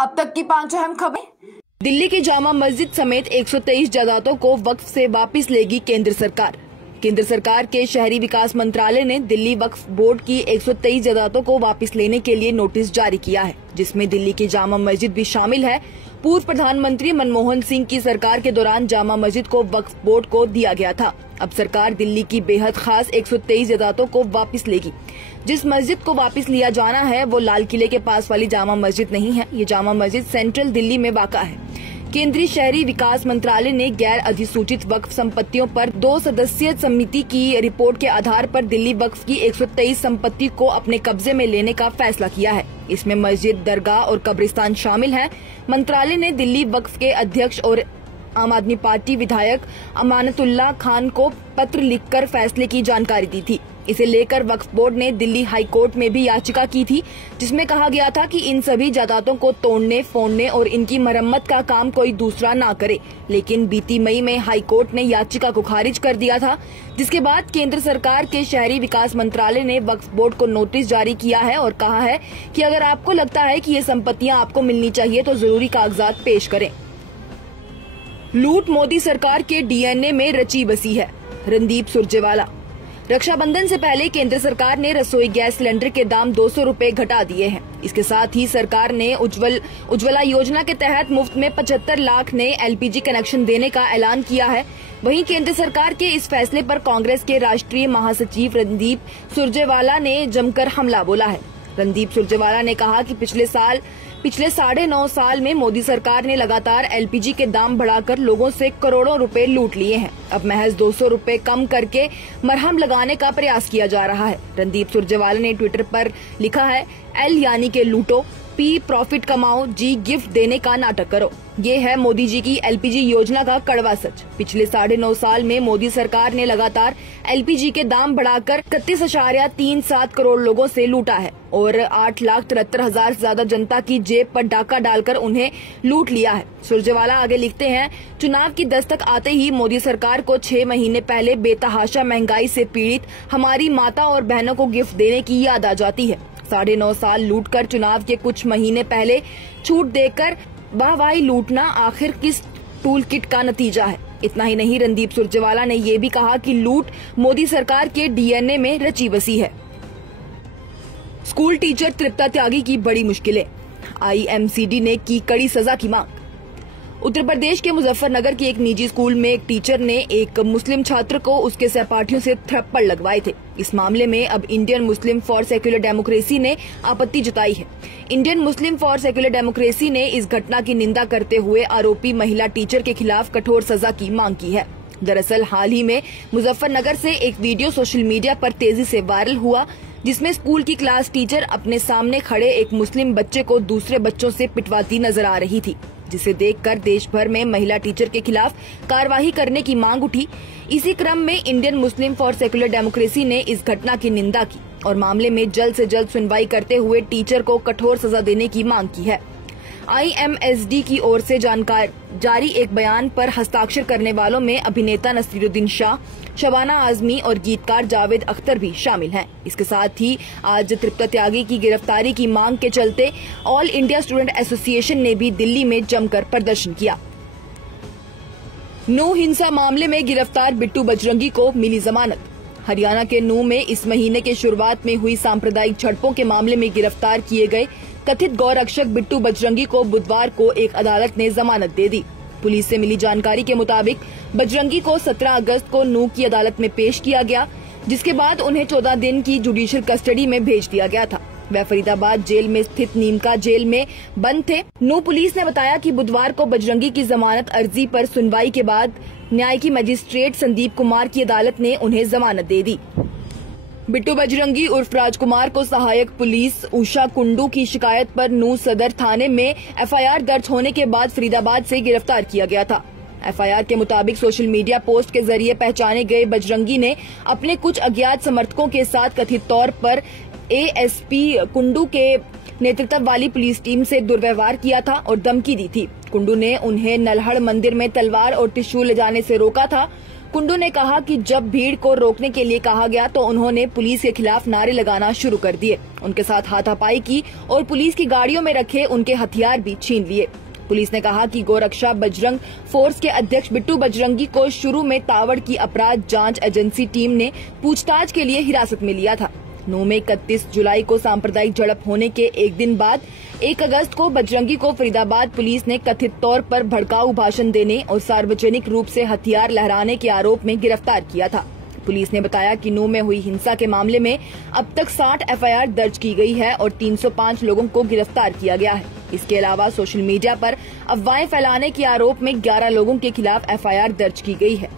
अब तक की 5 अहम खबरें। दिल्ली की जामा मस्जिद समेत 123 जायदादों को वक्फ से वापस लेगी केंद्र सरकार। केंद्र सरकार के शहरी विकास मंत्रालय ने दिल्ली वक्फ बोर्ड की 123 जायदादों को वापस लेने के लिए नोटिस जारी किया है, जिसमें दिल्ली की जामा मस्जिद भी शामिल है। पूर्व प्रधानमंत्री मनमोहन सिंह की सरकार के दौरान जामा मस्जिद को वक्फ बोर्ड को दिया गया था। अब सरकार दिल्ली की बेहद खास 123 जायदादों को वापस लेगी। जिस मस्जिद को वापस लिया जाना है वो लाल किले के पास वाली जामा मस्जिद नहीं है। ये जामा मस्जिद सेंट्रल दिल्ली में वाक़ा है। केंद्रीय शहरी विकास मंत्रालय ने गैर अधिसूचित वक्फ संपत्तियों पर 2 सदस्यीय समिति की रिपोर्ट के आधार पर दिल्ली वक्फ की 123 संपत्ति को अपने कब्जे में लेने का फैसला किया है। इसमें मस्जिद, दरगाह और कब्रिस्तान शामिल हैं। मंत्रालय ने दिल्ली वक्फ के अध्यक्ष और आम आदमी पार्टी विधायक अमानतुल्लाह खान को पत्र लिखकर फैसले की जानकारी दी थी। इसे लेकर वक्फ बोर्ड ने दिल्ली हाई कोर्ट में भी याचिका की थी, जिसमें कहा गया था कि इन सभी जायदादों को तोड़ने, फोड़ने और इनकी मरम्मत का काम कोई दूसरा न करे। लेकिन बीती मई में हाई कोर्ट ने याचिका को खारिज कर दिया था, जिसके बाद केंद्र सरकार के शहरी विकास मंत्रालय ने वक्फ बोर्ड को नोटिस जारी किया है और कहा है कि अगर आपको लगता है कि ये संपत्तियां आपको मिलनी चाहिए तो जरूरी कागजात पेश करें। लूट मोदी सरकार के डीएनए में रची बसी है। रणदीप सुरजेवाला। रक्षाबंधन से पहले केंद्र सरकार ने रसोई गैस सिलेंडर के दाम 200 रुपए घटा दिए हैं। इसके साथ ही सरकार ने उज्ज्वला योजना के तहत मुफ्त में 75 लाख नए एलपीजी कनेक्शन देने का ऐलान किया है। वहीं केंद्र सरकार के इस फैसले पर कांग्रेस के राष्ट्रीय महासचिव रणदीप सुरजेवाला ने जमकर हमला बोला है। रणदीप सुरजेवाला ने कहा कि पिछले 9.5 साल में मोदी सरकार ने लगातार एलपीजी के दाम बढ़ाकर लोगों से करोड़ों रुपए लूट लिए हैं। अब महज 200 रुपए कम करके मरहम लगाने का प्रयास किया जा रहा है। रणदीप सुरजेवाला ने ट्विटर पर लिखा है, एल यानी के लूटो, पी प्रॉफिट कमाओ, जी गिफ्ट देने का नाटक करो। ये है मोदी जी की एलपीजी योजना का कड़वा सच। पिछले 9.5 साल में मोदी सरकार ने लगातार एलपीजी के दाम बढ़ाकर 31.37 करोड़ लोगों से लूटा है और 8,73,000 से ज्यादा जनता की जेब पर डाका डालकर उन्हें लूट लिया है। सुरजेवाला आगे लिखते हैं, चुनाव की दस्तक आते ही मोदी सरकार को 6 महीने पहले बेतहाशा महंगाई से पीड़ित हमारी माता और बहनों को गिफ्ट देने की याद आ जाती है। 9.5 साल लूटकर चुनाव के कुछ महीने पहले छूट देकर वाहवाही लूटना आखिर किस टूल किट का नतीजा है। इतना ही नहीं, रणदीप सुरजेवाला ने ये भी कहा कि लूट मोदी सरकार के डीएनए में रची बसी है। स्कूल टीचर तृप्ता त्यागी की बड़ी मुश्किलें। आईएमसीडी ने की कड़ी सजा की मांग। उत्तर प्रदेश के मुजफ्फरनगर के एक निजी स्कूल में एक टीचर ने एक मुस्लिम छात्र को उसके सहपाठियों से थप्पड़ लगवाए थे। इस मामले में अब Indian Muslim for secular democracy ने आपत्ति जताई है। Indian Muslim for secular democracy ने इस घटना की निंदा करते हुए आरोपी महिला टीचर के खिलाफ कठोर सजा की मांग की है। दरअसल हाल ही में मुजफ्फरनगर से एक वीडियो सोशल मीडिया पर तेजी से वायरल हुआ, जिसमें स्कूल की क्लास टीचर अपने सामने खड़े एक मुस्लिम बच्चे को दूसरे बच्चों से पिटवाती नजर आ रही थी, जिसे देखकर देश भर में महिला टीचर के खिलाफ कार्रवाई करने की मांग उठी। इसी क्रम में Indian Muslim for secular democracy ने इस घटना की निंदा की और मामले में जल्द से जल्द सुनवाई करते हुए टीचर को कठोर सजा देने की मांग की है। आईएमएसडी की ओर से जारी एक बयान पर हस्ताक्षर करने वालों में अभिनेता नसीरुद्दीन शाह, शबाना आजमी और गीतकार जावेद अख्तर भी शामिल हैं। इसके साथ ही आज तृप्ता त्यागी की गिरफ्तारी की मांग के चलते ऑल इंडिया स्टूडेंट एसोसिएशन ने भी दिल्ली में जमकर प्रदर्शन किया। नूह हिंसा मामले में गिरफ्तार बिट्टू बजरंगी को मिली जमानत। हरियाणा के नूह में इस महीने के शुरुआत में हुई सांप्रदायिक झड़पों के मामले में गिरफ्तार किए गए कथित गौरक्षक बिट्टू बजरंगी को बुधवार को एक अदालत ने जमानत दे दी। पुलिस से मिली जानकारी के मुताबिक बजरंगी को 17 अगस्त को नूह की अदालत में पेश किया गया, जिसके बाद उन्हें 14 दिन की जुडिशियल कस्टडी में भेज दिया गया था। वह फरीदाबाद जेल में स्थित नीमका जेल में बंद थे। नूह पुलिस ने बताया कि बुधवार को बजरंगी की जमानत अर्जी पर सुनवाई के बाद न्यायिक मजिस्ट्रेट संदीप कुमार की अदालत ने उन्हें जमानत दे दी। बिट्टू बजरंगी उर्फ राजकुमार को सहायक पुलिस उषा कुंडू की शिकायत पर नूह सदर थाने में एफआईआर दर्ज होने के बाद फरीदाबाद से गिरफ्तार किया गया था। एफआईआर के मुताबिक सोशल मीडिया पोस्ट के जरिए पहचाने गए बजरंगी ने अपने कुछ अज्ञात समर्थकों के साथ कथित तौर पर एएसपी कुंडू के नेतृत्व वाली पुलिस टीम से दुर्व्यवहार किया था और धमकी दी थी। कुंडू ने उन्हें नल्हड़ मंदिर में तलवार और त्रिशूल ले जाने से रोका था। कुंडू ने कहा कि जब भीड़ को रोकने के लिए कहा गया तो उन्होंने पुलिस के खिलाफ नारे लगाना शुरू कर दिए। उनके साथ हाथापाई की और पुलिस की गाड़ियों में रखे उनके हथियार भी छीन लिए। पुलिस ने कहा कि गोरक्षा बजरंग फोर्स के अध्यक्ष बिट्टू बजरंगी को शुरू में तावड़ की अपराध जांच एजेंसी टीम ने पूछताछ के लिए हिरासत में लिया था। नूंह में 31 जुलाई को सांप्रदायिक झड़प होने के एक दिन बाद 1 अगस्त को बजरंगी को फरीदाबाद पुलिस ने कथित तौर पर भड़काऊ भाषण देने और सार्वजनिक रूप से हथियार लहराने के आरोप में गिरफ्तार किया था। पुलिस ने बताया कि नूंह में हुई हिंसा के मामले में अब तक 60 एफआईआर दर्ज की गई है और 305 लोगों को गिरफ्तार किया गया है। इसके अलावा सोशल मीडिया पर अफवाहें फैलाने के आरोप में 11 लोगों के खिलाफ एफआईआर दर्ज की गई है,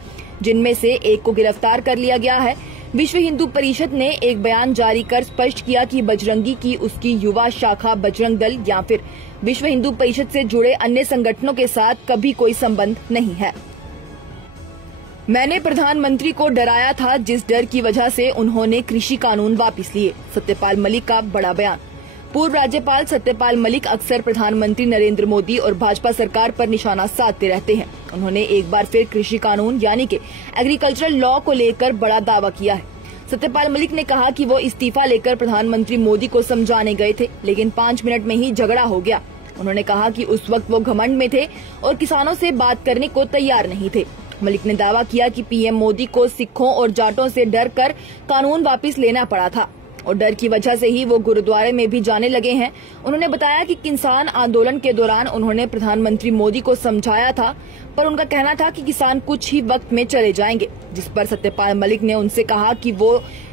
जिनमें से 1 को गिरफ्तार कर लिया गया है। विश्व हिंदू परिषद ने एक बयान जारी कर स्पष्ट किया कि बजरंगी की उसकी युवा शाखा बजरंग दल या फिर विश्व हिंदू परिषद से जुड़े अन्य संगठनों के साथ कभी कोई संबंध नहीं है। मैंने प्रधानमंत्री को डराया था, जिस डर की वजह से उन्होंने कृषि कानून वापस लिए। सत्यपाल मलिक का बड़ा बयान। पूर्व राज्यपाल सत्यपाल मलिक अक्सर प्रधानमंत्री नरेंद्र मोदी और भाजपा सरकार पर निशाना साधते रहते हैं। उन्होंने एक बार फिर कृषि कानून यानी कि एग्रीकल्चरल लॉ को लेकर बड़ा दावा किया है। सत्यपाल मलिक ने कहा कि वो इस्तीफा लेकर प्रधानमंत्री मोदी को समझाने गए थे, लेकिन 5 मिनट में ही झगड़ा हो गया। उन्होंने कहा कि उस वक्त वो घमंड में थे और किसानों से बात करने को तैयार नहीं थे। मलिक ने दावा किया कि पीएम मोदी को सिखों और जाटों से डर कर कानून वापस लेना पड़ा था और डर की वजह से ही वो गुरुद्वारे में भी जाने लगे हैं। उन्होंने बताया कि किसान आंदोलन के दौरान उन्होंने प्रधानमंत्री मोदी को समझाया था, पर उनका कहना था कि किसान कुछ ही वक्त में चले जाएंगे, जिस पर सत्यपाल मलिक ने उनसे कहा कि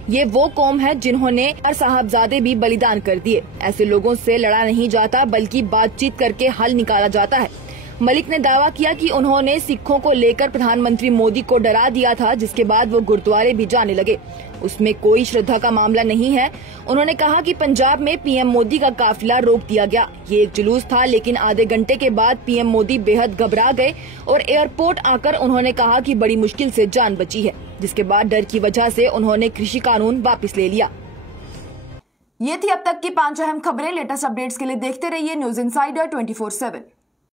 ये वो कौम है जिन्होंने साहबजादे भी बलिदान कर दिए। ऐसे लोगों से लड़ा नहीं जाता, बल्कि बातचीत करके हल निकाला जाता है। मलिक ने दावा किया कि उन्होंने सिखों को लेकर प्रधानमंत्री मोदी को डरा दिया था, जिसके बाद वो गुरुद्वारे भी जाने लगे। उसमें कोई श्रद्धा का मामला नहीं है। उन्होंने कहा कि पंजाब में पीएम मोदी का काफिला रोक दिया गया। ये एक जुलूस था, लेकिन आधे घंटे के बाद पीएम मोदी बेहद घबरा गए और एयरपोर्ट आकर उन्होंने कहा कि बड़ी मुश्किल से जान बची है, जिसके बाद डर की वजह से उन्होंने कृषि कानून वापस ले लिया। ये थी अब तक की 5 अहम खबरें। लेटेस्ट अपडेट्स के लिए देखते रहिए न्यूज इंसाइडर 24/7।